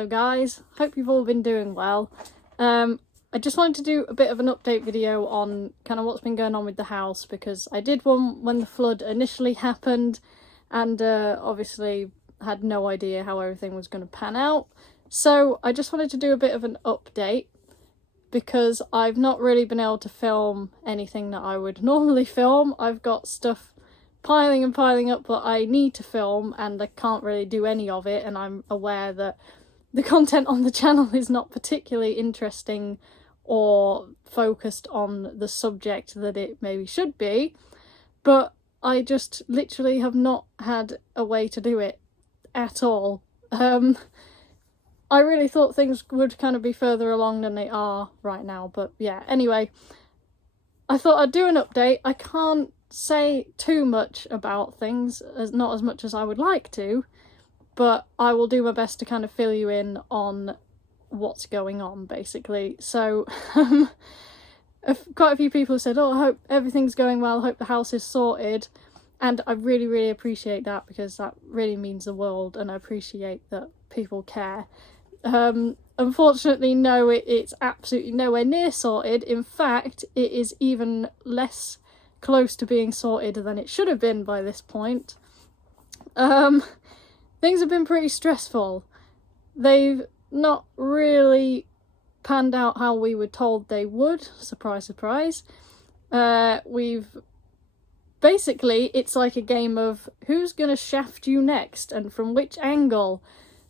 Hello guys, hope you've all been doing well. I just wanted to do a bit of an update video on kind of what's been going on with the house, because I did one when the flood initially happened and obviously had no idea how everything was going to pan out. So I just wanted to do a bit of an update because I've not really been able to film anything that I would normally film. I've got stuff piling and piling up that I need to film and I can't really do any of it, and I'm aware that the content on the channel is not particularly interesting or focused on the subject that it maybe should be, but I just literally have not had a way to do it at all. I really thought things would kind of be further along than they are right now, but yeah, anyway, I thought I'd do an update. I can't say too much about things, not as much as I would like to, but I will do my best to kind of fill you in on what's going on, basically. So quite a few people said, oh, I hope everything's going well, I hope the house is sorted, and I really appreciate that, because that really means the world and I appreciate that people care. Unfortunately, no, it's absolutely nowhere near sorted. In fact, it is even less close to being sorted than it should have been by this point. Things have been pretty stressful. They've not really panned out how we were told they would. Surprise, surprise. Basically, it's like a game of who's gonna shaft you next and from which angle.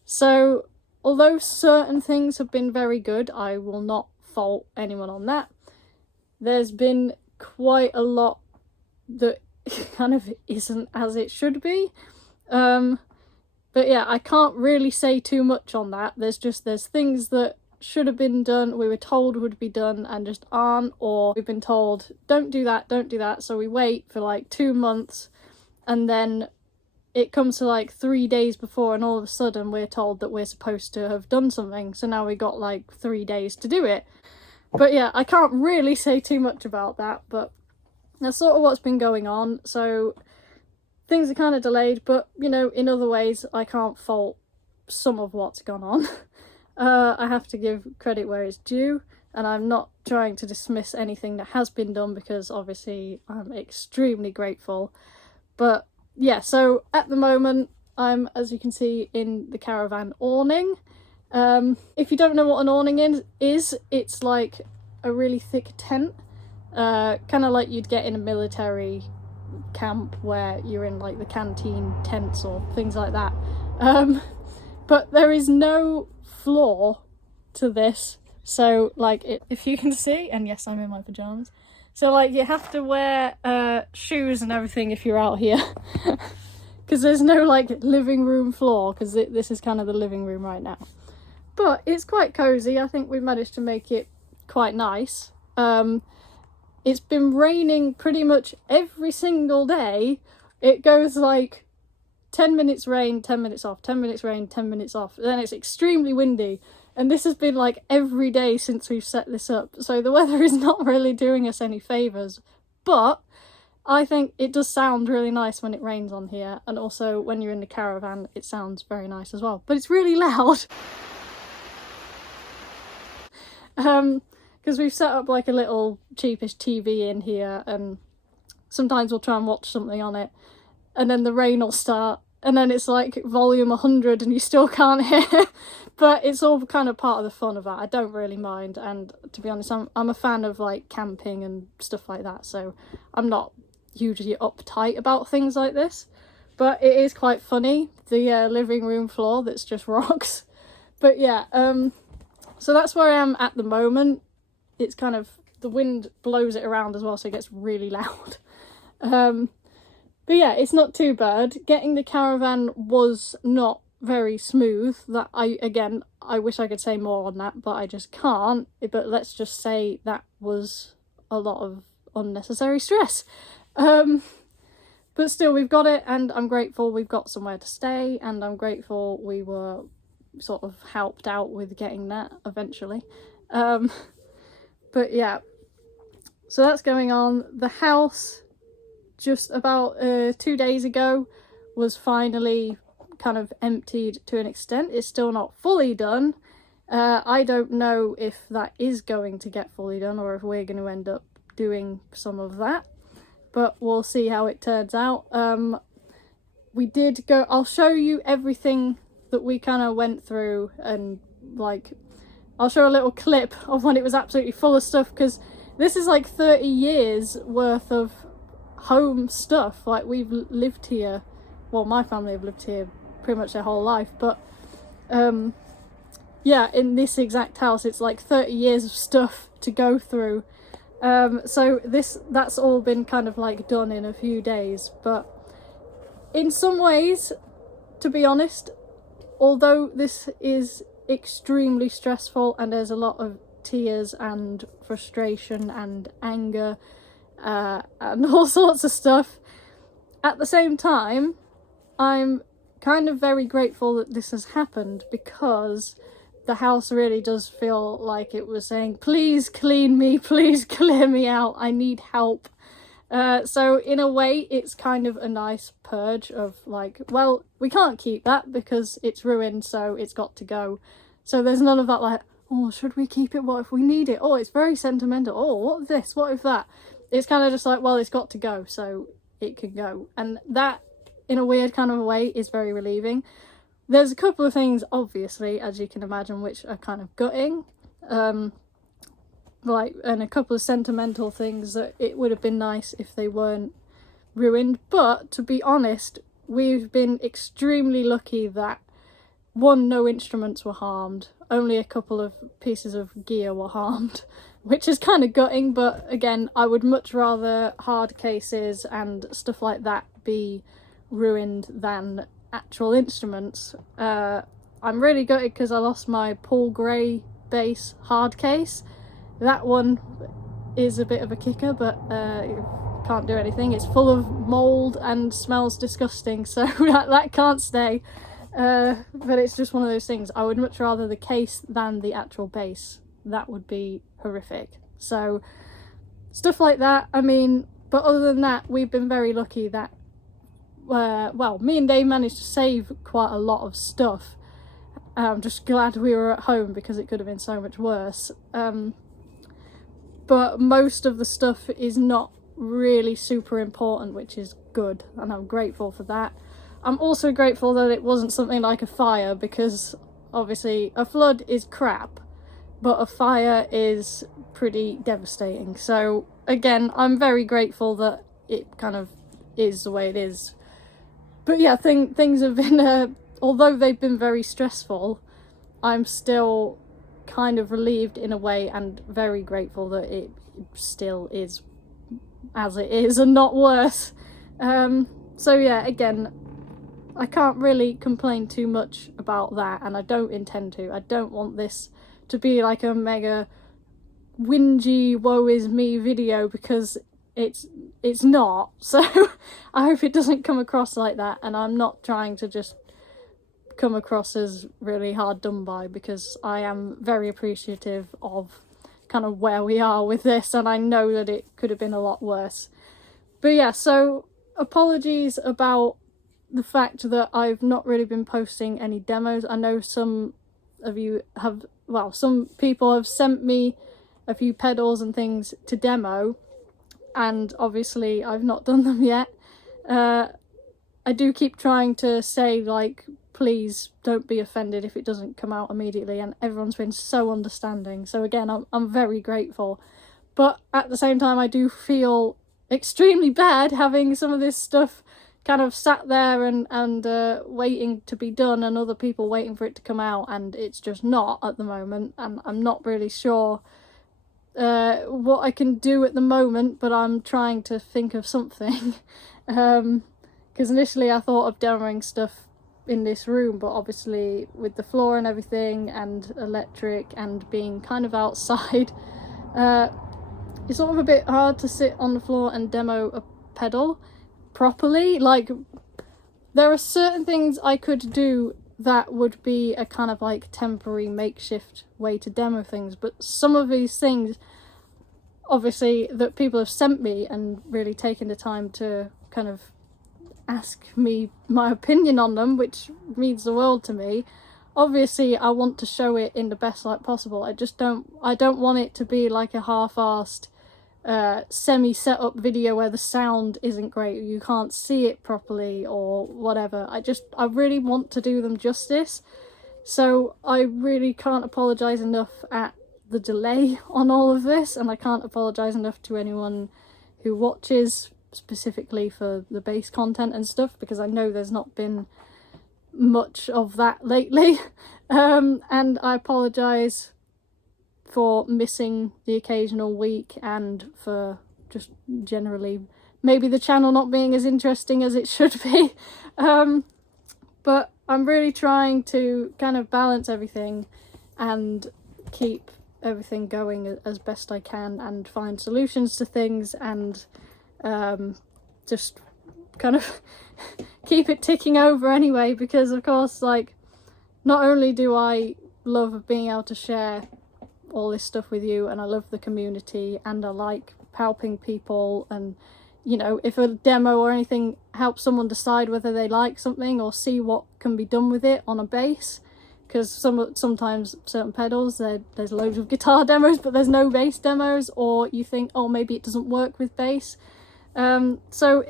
So, although certain things have been very good, I will not fault anyone on that. There's been quite a lot that kind of isn't as it should be. But yeah, I can't really say too much on that. There's things that should have been done, we were told would be done and just aren't, or we've been told don't do that, so we wait for like 2 months and then it comes to like 3 days before and all of a sudden we're told that we're supposed to have done something, so now we got like 3 days to do it. But yeah, I can't really say too much about that, but that's sort of what's been going on. So things are kind of delayed, but you know, in other ways I can't fault some of what's gone on. I have to give credit where it's due, and I'm not trying to dismiss anything that has been done because obviously I'm extremely grateful. But yeah, so at the moment I'm, as you can see, in the caravan awning. If you don't know what an awning is, it's like a really thick tent, kind of like you'd get in a military camp where you're in like the canteen tents or things like that. But there is no floor to this, so like if you can see, and yes, I'm in my pajamas, so like you have to wear shoes and everything if you're out here because there's no like living room floor, because this is kind of the living room right now. But it's quite cozy. I think we've managed to make it quite nice. It's been raining pretty much every single day. It goes like 10 minutes rain, 10 minutes off, 10 minutes rain, 10 minutes off. Then it's extremely windy. And this has been like every day since we've set this up. So the weather is not really doing us any favours. But I think it does sound really nice when it rains on here. And also when you're in the caravan, it sounds very nice as well. But it's really loud. Because we've set up like a little cheapish TV in here, and sometimes we'll try and watch something on it, and then the rain will start, and then it's like volume 100 and you still can't hear. But it's all kind of part of the fun of that. I don't really mind, and to be honest, I'm a fan of like camping and stuff like that, so I'm not hugely uptight about things like this. But it is quite funny, the living room floor that's just rocks. But yeah, so that's where I am at the moment. It's kind of, the wind blows it around as well, so it gets really loud. But yeah, it's not too bad. Getting the caravan was not very smooth. That I wish I could say more on that, but I just can't. But let's just say that was a lot of unnecessary stress. But still, we've got it, and I'm grateful we've got somewhere to stay, and I'm grateful we were sort of helped out with getting that eventually. But yeah, so that's going on. The house, just about 2 days ago, was finally kind of emptied to an extent. It's still not fully done. I don't know if that is going to get fully done or if we're going to end up doing some of that, but we'll see how it turns out. We did go, I'll show you everything that we kind of went through, and like I'll show a little clip of when it was absolutely full of stuff, because this is like 30 years worth of home stuff. Like, we've lived here, well, my family have lived here pretty much their whole life, but yeah, in this exact house it's like 30 years of stuff to go through. So that's all been kind of like done in a few days, but in some ways, to be honest, although this is extremely stressful and there's a lot of tears and frustration and anger and all sorts of stuff, at the same time I'm kind of very grateful that this has happened, because the house really does feel like it was saying, please clean me, please clear me out, I need help. So in a way it's kind of a nice purge of like, well, we can't keep that because it's ruined, so it's got to go. So there's none of that like, oh, should we keep it, what if we need it, oh, it's very sentimental, oh, what if this, what if that. It's kind of just like, well, it's got to go, so it can go. And that, in a weird kind of a way, is very relieving. There's a couple of things, obviously, as you can imagine, which are kind of gutting. Like, and a couple of sentimental things that it would have been nice if they weren't ruined. But to be honest, we've been extremely lucky that, one, no instruments were harmed, only a couple of pieces of gear were harmed, which is kind of gutting. But again, I would much rather hard cases and stuff like that be ruined than actual instruments. I'm really gutted because I lost my Paul Gray bass hard case. That one is a bit of a kicker, but can't do anything. It's full of mould and smells disgusting, so that can't stay. But it's just one of those things. I would much rather the case than the actual bass. That would be horrific. So stuff like that. I mean, but other than that, we've been very lucky that well, me and Dave managed to save quite a lot of stuff. I'm just glad we were at home because it could have been so much worse. But most of the stuff is not really super important, which is good, and I'm grateful for that. I'm also grateful that it wasn't something like a fire, because obviously a flood is crap, but a fire is pretty devastating. So again, I'm very grateful that it kind of is the way it is. But yeah, things have been, although they've been very stressful, I'm still kind of relieved in a way and very grateful that it still is as it is and not worse. So yeah, again, I can't really complain too much about that, and I don't intend to. I don't want this to be like a mega whingy woe is me video, because it's not. So I hope it doesn't come across like that, and I'm not trying to just come across as really hard done by, because I am very appreciative of kind of where we are with this, and I know that it could have been a lot worse. But yeah, so apologies about the fact that I've not really been posting any demos. I know some of you have, well, some people have sent me a few pedals and things to demo, and obviously I've not done them yet. I do keep trying to say, like, please don't be offended if it doesn't come out immediately, and everyone's been so understanding. So again, I'm very grateful. But at the same time, I do feel extremely bad having some of this stuff kind of sat there and waiting to be done, and other people waiting for it to come out, and it's just not at the moment. And I'm not really sure what I can do at the moment, but I'm trying to think of something. Because initially I thought of demoing stuff in this room, but obviously with the floor and everything and electric and being kind of outside, it's sort of a bit hard to sit on the floor and demo a pedal properly. Like, there are certain things I could do that would be a kind of like temporary makeshift way to demo things, but some of these things obviously that people have sent me and really taken the time to kind of ask me my opinion on them, which means the world to me. Obviously I want to show it in the best light possible. I don't want it to be like a half-arsed semi-set up video where the sound isn't great, you can't see it properly or whatever. I really want to do them justice, so I really can't apologise enough at the delay on all of this, and I can't apologise enough to anyone who watches specifically for the bass content and stuff, because I know there's not been much of that lately. And I apologise for missing the occasional week, and for just generally maybe the channel not being as interesting as it should be. But I'm really trying to kind of balance everything and keep everything going as best I can, and find solutions to things, and just kind of keep it ticking over anyway, because of course, like, not only do I love being able to share all this stuff with you, and I love the community, and I like helping people, and you know, if a demo or anything helps someone decide whether they like something or see what can be done with it on a bass, because sometimes certain pedals, there's loads of guitar demos but there's no bass demos, or you think, oh, maybe it doesn't work with bass. So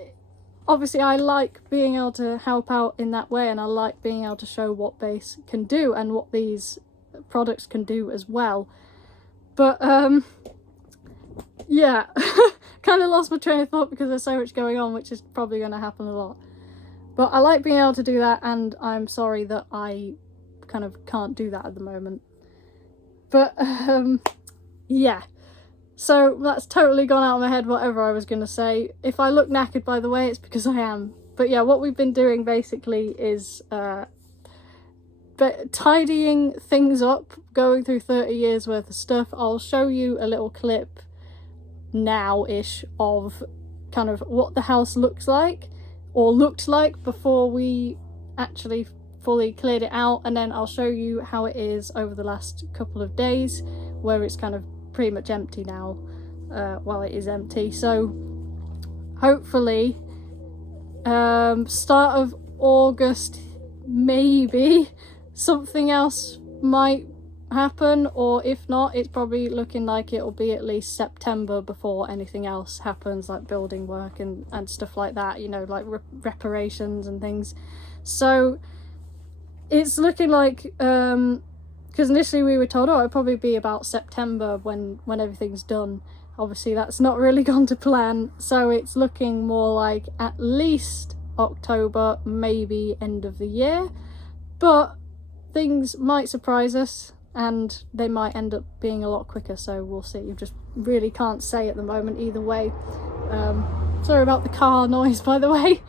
obviously I like being able to help out in that way, and I like being able to show what bass can do and what these products can do as well. But yeah, kind of lost my train of thought because there's so much going on, which is probably going to happen a lot. But I like being able to do that, and I'm sorry that I kind of can't do that at the moment. But yeah, so that's totally gone out of my head, whatever I was going to say. If I look knackered, by the way, it's because I am. But yeah, what we've been doing basically is tidying things up, going through 30 years worth of stuff. I'll show you a little clip now-ish of kind of what the house looks like, or looked like before we actually fully cleared it out, and then I'll show you how it is over the last couple of days, where it's kind of pretty much empty now, while it is empty. So hopefully start of August maybe something else might happen, or if not, it's probably looking like it'll be at least September before anything else happens, like building work and stuff like that, you know, like reparations and things. So it's looking like, because initially we were told, oh, it'll probably be about September when everything's done. Obviously that's not really gone to plan, so it's looking more like at least October, maybe end of the year. But things might surprise us, and they might end up being a lot quicker, so we'll see. You just really can't say at the moment either way. Sorry about the car noise, by the way.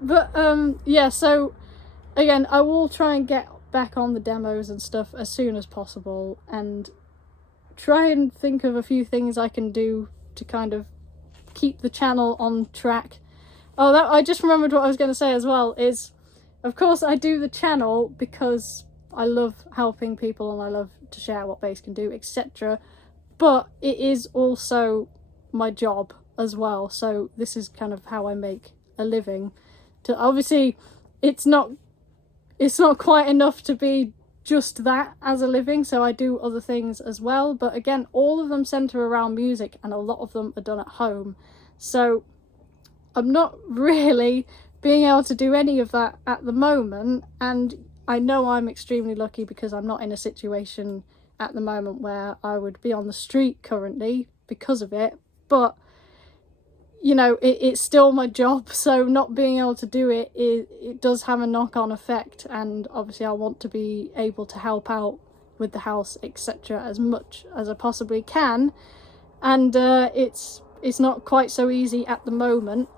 But yeah, so again, I will try and get back on the demos and stuff as soon as possible, and try and think of a few things I can do to kind of keep the channel on track. Oh, I just remembered what I was going to say as well, is of course I do the channel because I love helping people and I love to share what bass can do, etc. But it is also my job as well, so this is kind of how I make a living. Obviously it's not quite enough to be just that as a living, so I do other things as well, but again, all of them centre around music, and a lot of them are done at home. So I'm not really being able to do any of that at the moment, and I know I'm extremely lucky because I'm not in a situation at the moment where I would be on the street currently because of it, but you know, it's still my job, so not being able to do it does have a knock-on effect, and obviously I want to be able to help out with the house, etc., as much as I possibly can, and it's not quite so easy at the moment.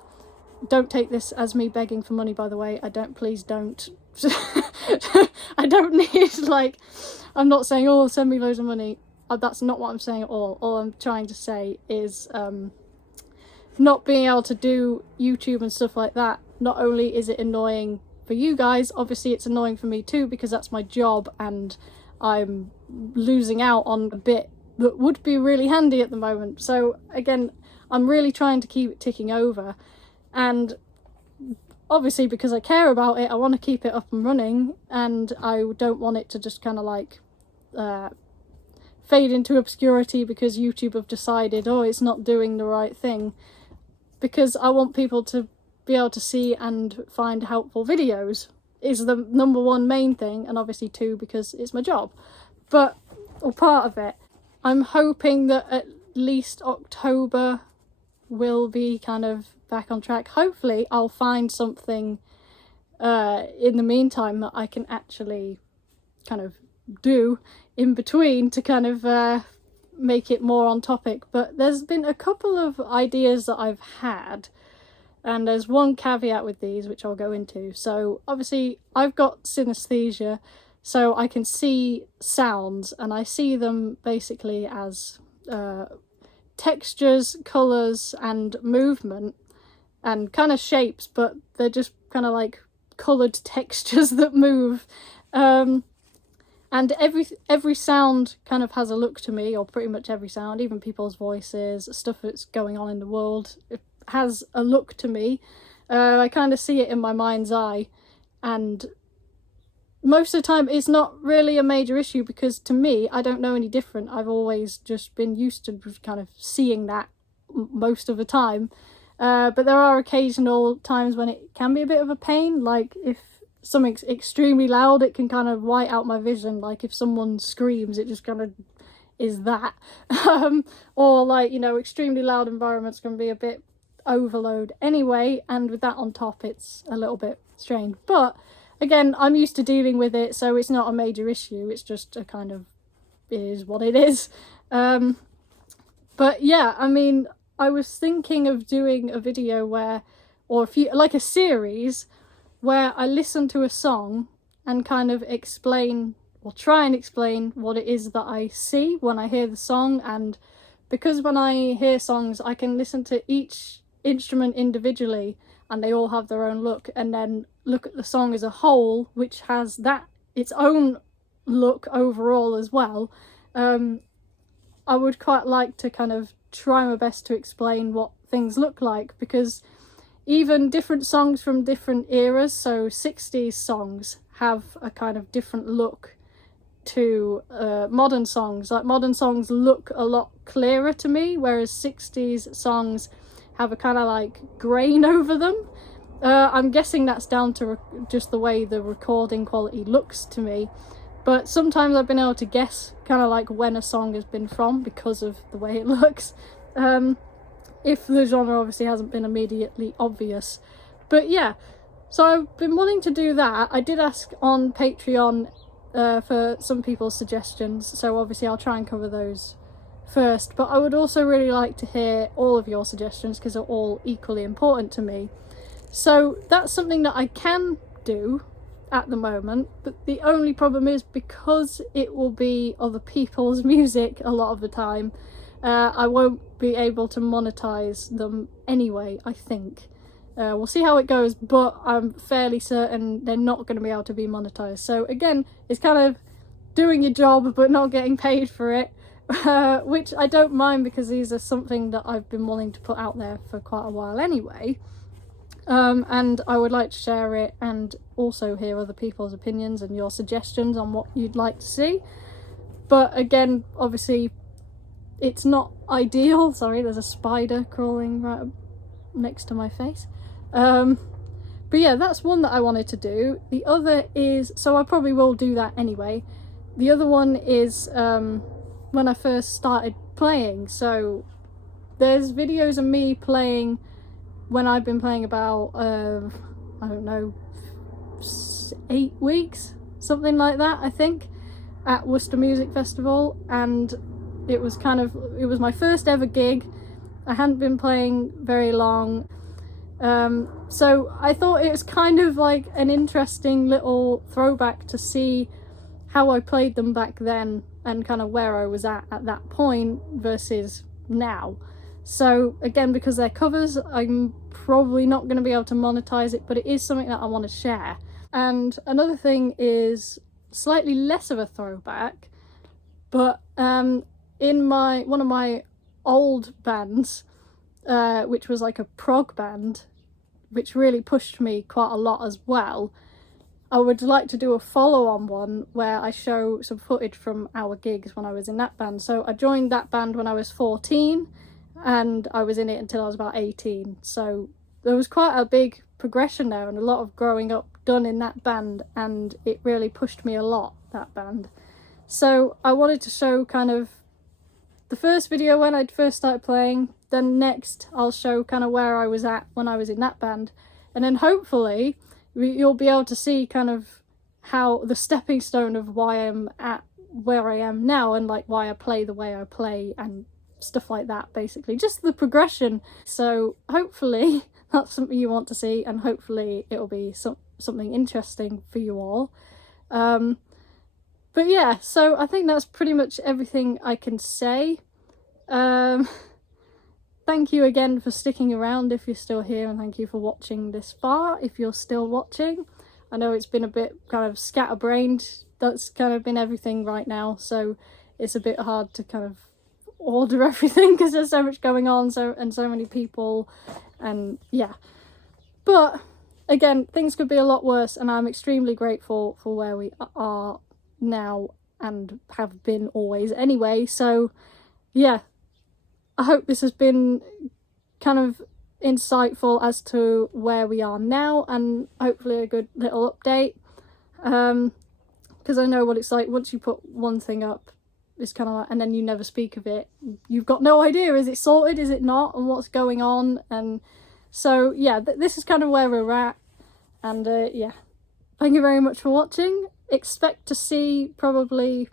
Don't take this as me begging for money, by the way. Please don't. I don't need, like, I'm not saying, oh, send me loads of money. That's not what I'm saying at all. All I'm trying to say is not being able to do YouTube and stuff like that, not only is it annoying for you guys, obviously it's annoying for me too, because that's my job and I'm losing out on a bit that would be really handy at the moment. So again, I'm really trying to keep it ticking over, and obviously because I care about it, I want to keep it up and running, and I don't want it to just kind of like fade into obscurity because YouTube have decided, oh, it's not doing the right thing, because I want people to be able to see and find helpful videos is the number one main thing, and obviously two, because it's my job, or part of it. I'm hoping that at least October will be kind of back on track. Hopefully I'll find something in the meantime that I can actually kind of do in between to kind of make it more on topic. But there's been a couple of ideas that I've had, and there's one caveat with these which I'll go into. So obviously I've got synesthesia, so I can see sounds, and I see them basically as textures, colours and movement and kind of shapes, but they're just kind of like coloured textures that move. And every sound kind of has a look to me, or pretty much every sound, even people's voices, stuff that's going on in the world, it has a look to me. I kind of see it in my mind's eye, and most of the time it's not really a major issue, because to me, I don't know any different. I've always just been used to kind of seeing that most of the time. But there are occasional times when it can be a bit of a pain, like if something's extremely loud, it can kind of white out my vision. Like if someone screams, it just kind of is that. Or like, you know, extremely loud environments can be a bit overload anyway, and with that on top, it's a little bit strange. But again, I'm used to dealing with it, so it's not a major issue. It's just a kind of, it is what it is. But yeah, I mean, I was thinking of doing a video where, or a few, like a series, where I listen to a song and kind of explain, or try and explain, what it is that I see when I hear the song. And because when I hear songs, I can listen to each instrument individually, and they all have their own look, and then look at the song as a whole, which has that its own look overall as well. I would quite like to kind of try my best to explain what things look like, because even different songs from different eras, so 60s songs have a kind of different look to modern songs. Like modern songs look a lot clearer to me, whereas 60s songs have a kind of like grain over them. I'm guessing that's down to just the way the recording quality looks to me, but sometimes I've been able to guess kind of like when a song has been from because of the way it looks, if the genre obviously hasn't been immediately obvious. But yeah, so I've been wanting to do that. I did ask on Patreon for some people's suggestions, so obviously I'll try and cover those first, but I would also really like to hear all of your suggestions, because they're all equally important to me. So that's something that I can do at the moment, but the only problem is, because it will be other people's music a lot of the time, I won't be able to monetize them anyway, I think. We'll see how it goes, but I'm fairly certain they're not going to be able to be monetized. So again, it's kind of doing your job but not getting paid for it, which I don't mind, because these are something that I've been wanting to put out there for quite a while anyway. And I would like to share it, and also hear other people's opinions and your suggestions on what you'd like to see. But again, obviously, it's not ideal. Sorry, there's a spider crawling right up next to my face. But yeah, that's one that I wanted to do. The other is, so I probably will do that anyway. The other one is when I first started playing. So there's videos of me playing when I've been playing about, I don't know, 8 weeks, something like that, I think, at Worcester Music Festival. And it was my first ever gig. I hadn't been playing very long. So I thought it was kind of like an interesting little throwback to see how I played them back then, and kind of where I was at that point versus now. So again, because they're covers, I'm probably not going to be able to monetize it, but it is something that I want to share. And another thing is slightly less of a throwback, but in one of my old bands, which was like a prog band, which really pushed me quite a lot as well. I would like to do a follow-on one where I show some footage from our gigs when I was in that band. So I joined that band when I was 14 and I was in it until I was about 18. So there was quite a big progression there and a lot of growing up done in that band, and it really pushed me a lot, that band. So I wanted to show kind of the first video when I'd first started playing, then next I'll show kind of where I was at when I was in that band, and then hopefully you'll be able to see kind of how the stepping stone of why I'm at where I am now, and like why I play the way I play and stuff like that, basically just the progression. So hopefully that's something you want to see, and hopefully it'll be something interesting for you all. But yeah, so I think that's pretty much everything I can say. Thank you again for sticking around if you're still here, and thank you for watching this far if you're still watching. I know it's been a bit kind of scatterbrained. That's kind of been everything right now, so it's a bit hard to kind of order everything because there's so much going on, so many people, and yeah. But again, things could be a lot worse, and I'm extremely grateful for where we are now and have been always anyway. So yeah, I hope this has been kind of insightful as to where we are now, and hopefully a good little update, because I know what it's like once you put one thing up, it's kind of like, and then you never speak of it. You've got no idea, is it sorted, is it not, and what's going on. And so yeah, this is kind of where we're at. And yeah, thank you very much for watching. Expect to see probably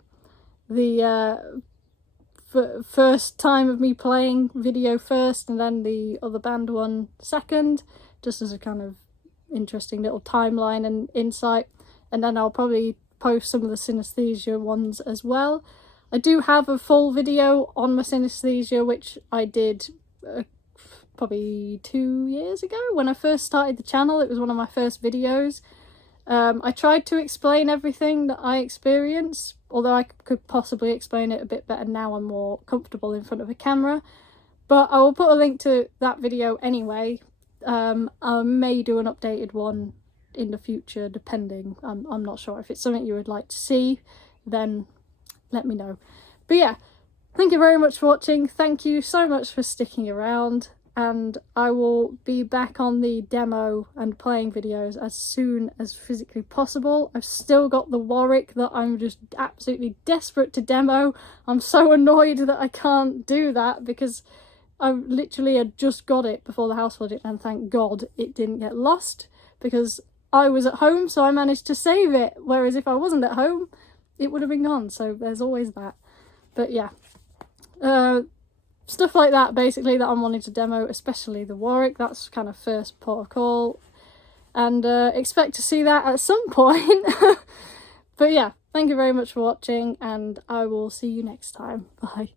the first time of me playing video first, and then the other band one second, just as a kind of interesting little timeline and insight. And then I'll probably post some of the synesthesia ones as well. I do have a full video on my synesthesia, which I did probably 2 years ago when I first started the channel. It was one of my first videos. I tried to explain everything that I experienced, although I could possibly explain it a bit better now I'm more comfortable in front of a camera. But I will put a link to that video anyway. I may do an updated one in the future, depending. I'm not sure. If it's something you would like to see, then let me know. But yeah, thank you very much for watching. Thank you so much for sticking around, and I will be back on the demo and playing videos as soon as physically possible. I've still got the Warwick that I'm just absolutely desperate to demo. I'm so annoyed that I can't do that because I literally had just got it before the house flooded, and thank God it didn't get lost because I was at home, so I managed to save it, whereas if I wasn't at home it would have been gone. So there's always that. But yeah, stuff like that basically that I'm wanting to demo, especially the Warwick. That's kind of first port of call, and expect to see that at some point. But yeah, thank you very much for watching, and I will see you next time. Bye.